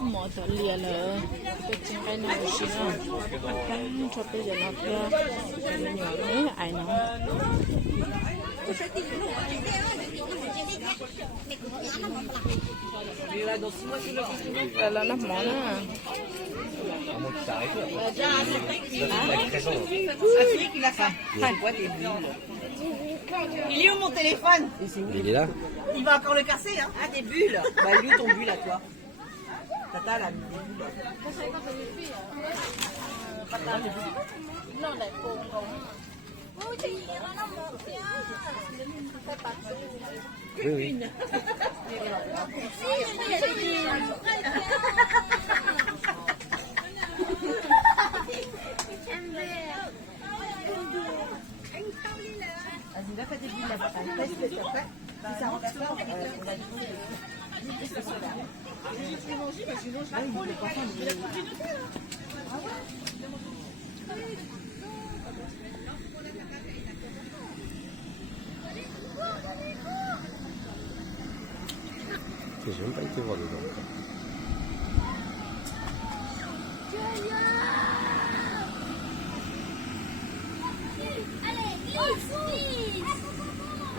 một tờ lìa là cái chuyện cái nào xí nữa cắn cho bây giờ nó kia mình nhỏ đấy ai nó là nó món à Il est où mon téléphone? Il est là. Il va encore le casser, hein? Ah, des bulles. Bah, il est où ton bulle à toi? Tata, elle a mis des bulles. nó lại cuồng Oui, oui. Vas-y, va faire des bulles là-bas. Teste ça, après. Si ça rentre là, on va J'ai même pas été voir dedans.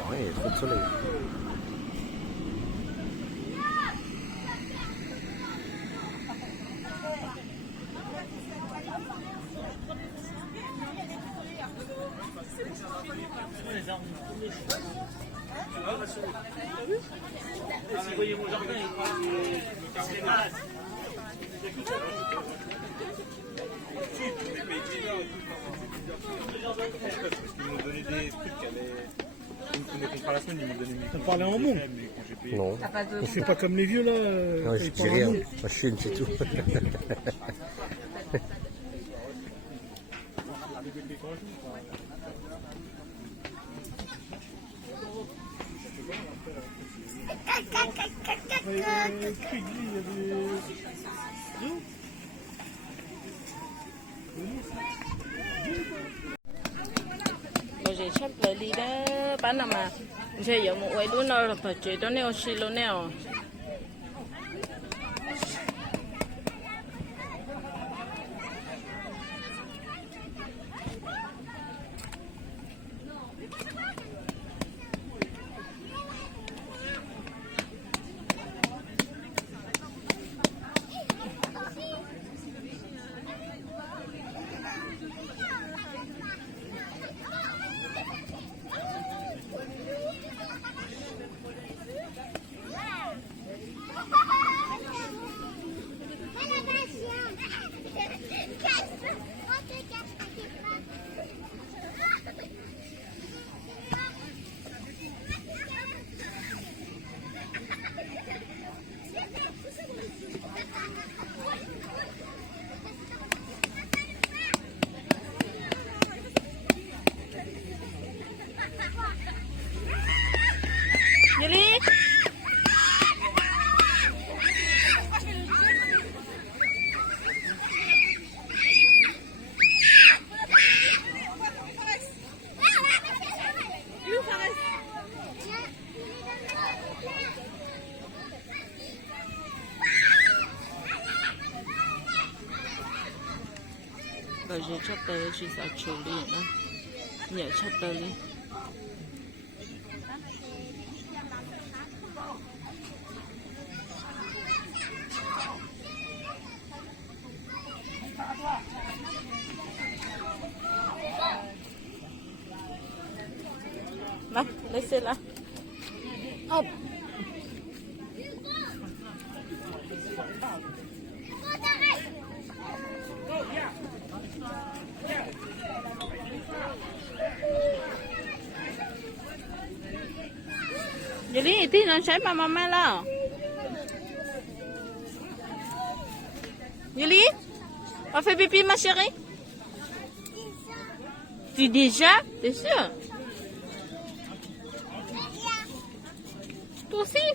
Ouais, il y a trop de soleil. Si vous voyez mon jardin, c'est malade. Ils m'ont donné des trucs qui allaient. Une contrat la semaine, ils m'ont donné une. Ça parlait en monde. Non. On fait pas comme les vieux là. Non, ils je dis parlent en rien. monde. Moi, je fume, c'est tout. rồi chị sắp lại đi đó bán nào mà giờ giờ một quầy đuôi nó là phải chị đó neo xì luôn neo Yuli rồi chị sắp tới chị sẽ xử lý nó nhớ sắp tới đi Đó, lấy xe là Hộp Jadi, itu non saya mama là Yuli, on fait pipi ma chérie? Tu déjà? T'es sûr? Toi aussi?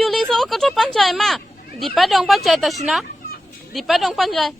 Yuli so ko to panjai ma. Di padong panjai tasina. Di padong panjai.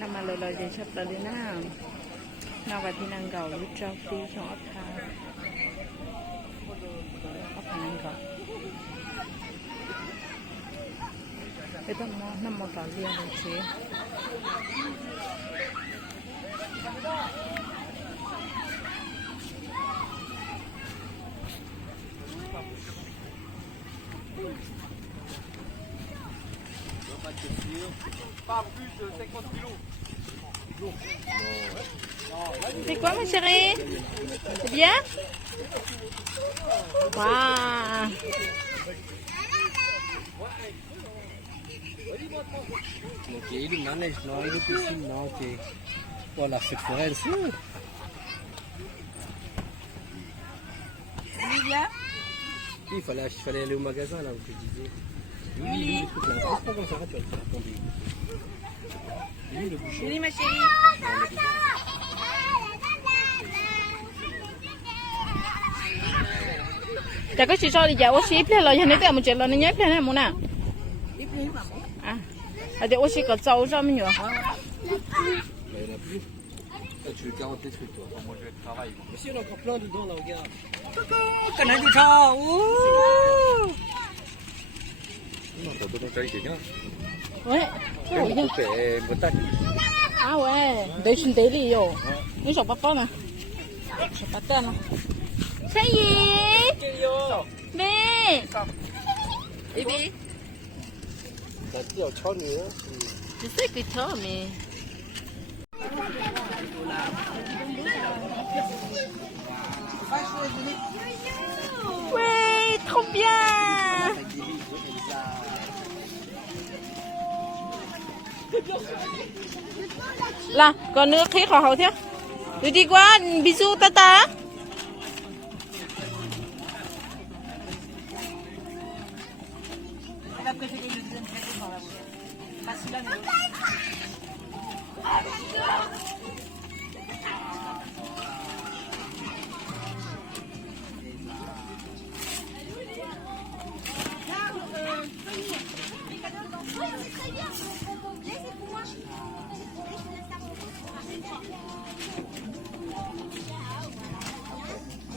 Nama lolo je chap tadi na. Nawa tinanggau lutrau ti chong apha. Apha nanggau. Itu nama tali yang lucu. Pas plus de 50 kilos. C'est quoi ma chérie? C'est bien? Waouh! Ok, il est manège, non, il est piscine, non, ok. Voilà, c'est forêt, c'est sûr. Il fallait aller au magasin, là, où tu disais. Oui, le truc là. C'est pas comme ça, tu vas le faire tomber. Lui, le bouchon. Oui, ma chérie. Chả có chỉ cho đi dạo oxy plei rồi, hiện nay tôi một chuyện là nó nhớ plei này muốn à? À, để oxy có dầu cho mình nữa. Il n'y en a plus. Toi, tu veux 40 des trucs, toi. Moi, je vais au travail. Mais si, on a encore plein dedans, là, regarde. Qu'on a du temps. Ouh. Non, t'as d'autres tailles, c'est bien. Ouais. Même le coupé, Bretagne. À ouais, để xin tế đi rồi. Nó sọc bắt con nè. Sọc bắt tên nè. Sao gì? Mẹ. Baby. T'as dit, on tient mieux. Tu sais que toi, mais. Ouais, trop bien. Là, còn nước khí khỏi hậu thế. Tôi đi qua, bisou tata. Elle va préférer le deuxième préféré dans la bouche. Pas celui-là, mais l'autre.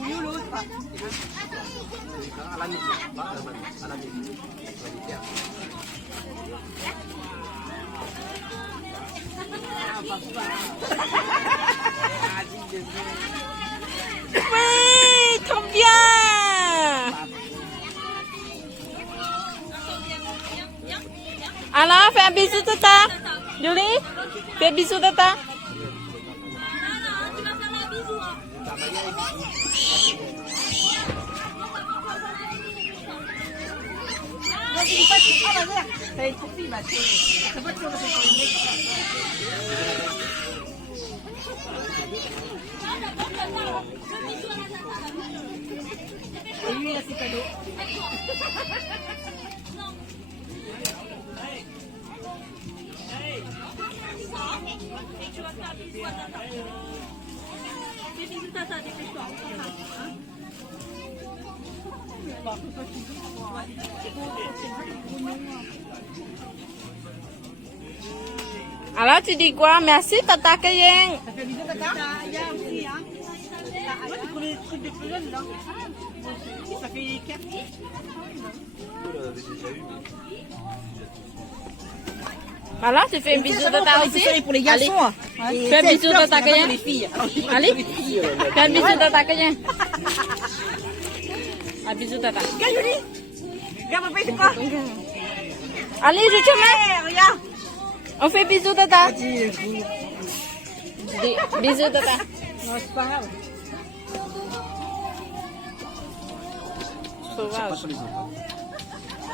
Oui, ou l'autre. À la maison, pas à la maison. Oui, trop bien. Alors, fais un bisou tata. Julie, fais un bisou tata. Non, tu dis pas, ah, ma mère, ça va être pour fille, ma chérie. C'est pas toujours pour les mecs. Et lui, il a ses cadeaux. Alors, tu dis quoi? Merci, tata Cayenne. Ça fait bisous, tata? Il y a aussi, hein. Moi, tu prends les trucs des plus jeunes, là. Ça fait 4. Alors, tu fais un bisou tata aussi? C'est pour les garçons. Allez. Fais un bisou tata Cayenne. Les filles. Allez, fais un bisou tata Cayenne. Un bisou tata. Regarde, Julie. Regarde, papa, c'est quoi? Allez, je te mets. Regarde. On fait bisou tata. Bisous tata. Non, c'est pas grave. Sauvage.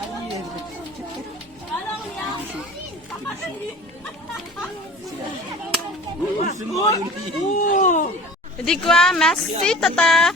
Allez, Dis quoi? Merci, tata.